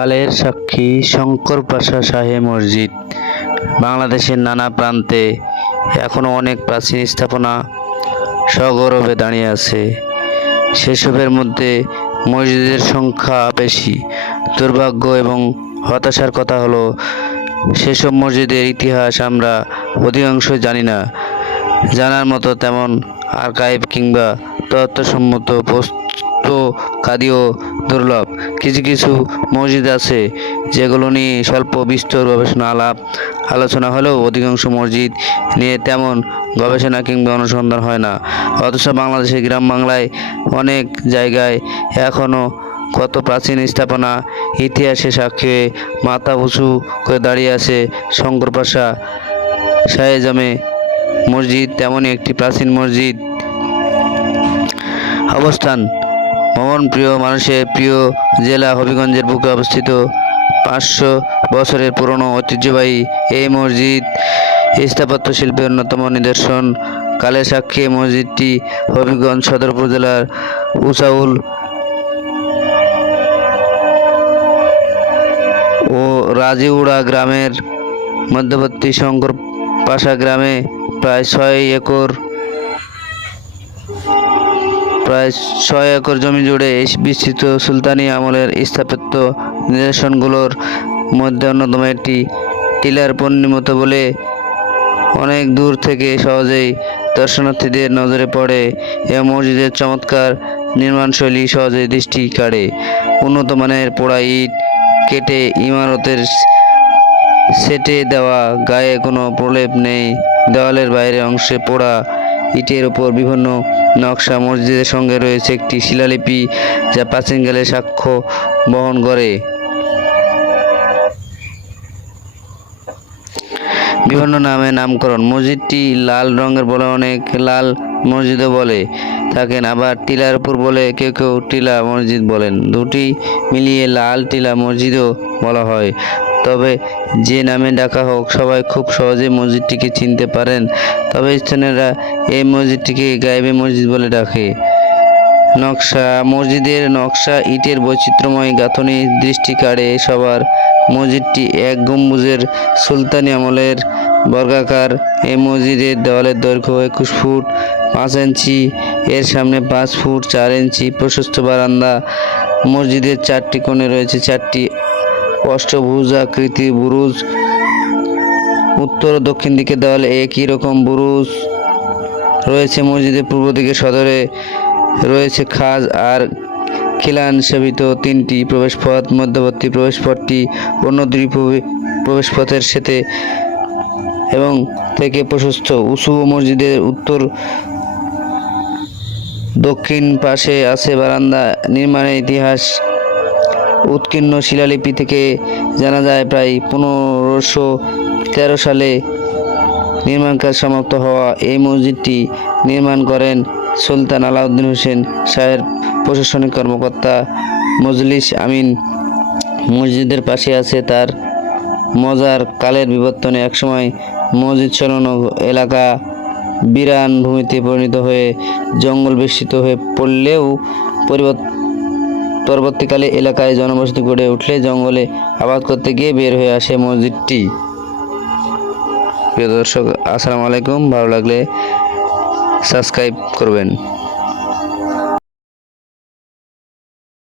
কালের সাক্ষী শঙ্করপাশা শাহী মসজিদ বাংলাদেশের নানা প্রান্তে এখনও অনেক প্রাচীন স্থাপনা সগৌরবে দাঁড়িয়ে আছে। সেসবের মধ্যে মসজিদের সংখ্যা বেশি। দুর্ভাগ্য এবং হতাশার কথা হলো, সেসব মসজিদের ইতিহাস আমরা অধিকাংশই জানি না। জানার মতো তেমন আর্কাইভ কিংবা তথ্যসম্মত পুস্তকাদিও দুর্লভ। কিছু কিছু মসজিদ আছে যেগুলো নিয়ে স্বল্প বিস্তর গবেষণা আলোচনা হলেও অধিকাংশ মসজিদ নিয়ে তেমন গবেষণা কিংবা অনুসন্ধান হয় না। অথচ বাংলাদেশের গ্রাম বাংলায় অনেক জায়গায় এখনও কত প্রাচীন স্থাপনা ইতিহাসে সাক্ষী হয়ে মাথা উঁচু করে দাঁড়িয়ে আছে। শঙ্করপাশা শাহে জামে মসজিদ তেমনই একটি প্রাচীন মসজিদ। অবস্থান: ভ্রমণপ্রিয় মানুষের প্রিয় জেলা হবিগঞ্জের বুকে অবস্থিত 500 বছরের পুরনো ঐতিহ্যবাহী এই মসজিদ স্থাপত্য শিল্পের অন্যতম নিদর্শন। কালের সাক্ষী এই মসজিদটি হবিগঞ্জ সদর উপজেলার উচাউল ও রাজিউড়া গ্রামের মধ্যবর্তী শঙ্করপাশা গ্রামে প্রায় 6 একর জমি জুড়ে বিস্তৃত। সুলতানি আমলের স্থাপত্য নিদর্শনগুলোর মধ্যে অন্যতম একটি টিলার পণ্ডিমত বলে অনেক দূর থেকে সহজেই দর্শনার্থীদের নজরে পড়ে। এ মসজিদের চমৎকার নির্মাণশৈলী সহজেই দৃষ্টি কাড়ে। উন্নত মানের পোড়া ইট কেটে ইমারতের সেটে দেওয়া, গায়ে কোনো প্রলেপ নেই। দেওয়ালের বাইরের অংশে পোড়া ইটের উপর বিভিন্ন নকশা। মসজিদের সঙ্গে রয়েছে একটি শিলালিপি যা প্রাচীনকালের সাক্ষ্য বহন করে। বিভিন্ন নামে নামকরণ: মসজিদটি লাল রঙের বলে অনেক লাল মসজিদও বলে থাকেন, আবার টিলার উপর বলে কেউ কেউ টিলা মসজিদ বলেন। দুটি মিলিয়ে লাল টিলা মসজিদও বলা হয়। তবে যে নামে ডাকা হোক, সবাই খুব সহজেই মসজিদটিকে চিনতে পারেন। তবে স্থানীয়রা এই মসজিদটিকে গায়েবী মসজিদ বলে ডাকে। নকশা: মসজিদের নকশা ইটের বৈচিত্র্যময় গাঁথনি দৃষ্টি কাড়ে সবার। মসজিদটি এক গম্বুজের সুলতানি আমলের বর্গাকার। এই মসজিদের দেওয়ালের দৈর্ঘ্য 21 ফুট 5 ইঞ্চি, এর সামনে 5 ফুট 4 ইঞ্চি প্রশস্ত বারান্দা। মসজিদের 4টি কোণে রয়েছে 4টি অষ্টভুজাকৃতির বুরুজ। উত্তর ও দক্ষিণ দিকের দেওয়ালে একই রকম বুরুজ রয়েছে। মসজিদের পূর্ব দিকে সদরে রয়েছে খাজ আর খিলান সেবিত 3টি প্রবেশপথ। মধ্যবর্তী প্রবেশপথটি অন্য 2 প্রবেশপথের সাথে এবং থেকে প্রশস্ত উঁচু। মসজিদের উত্তর দক্ষিণ পাশে আছে বারান্দা। নির্মাণের ইতিহাস: উৎকীর্ণ শিলালিপি থেকে জানা যায়, প্রায় 1513 সালে নির্মাণ কাজ সমাপ্ত হওয়া এই মসজিদটি নির্মাণ করেন সুলতান আলাউদ্দিন হোসেন শাহের প্রশাসনিক কর্মকর্তা মজলিস আমিন। মসজিদের পাশে আছে তার মজার। কালের বিবর্তনে একসময় মসজিদ সংলগ্ন এলাকা বিরান ভূমিতে পরিণত হয়ে জঙ্গল বেষ্টিত হয়ে পড়লেও পরবর্তীকালে এলাকায় জনবসতি গড়ে উঠলে জঙ্গলে আবাদ করতে গিয়ে বের হয়ে আসে মসজিদটি। প্রিয় দর্শক, আসসালামু আলাইকুম। ভালো লাগলে সাবস্ক্রাইব করবেন।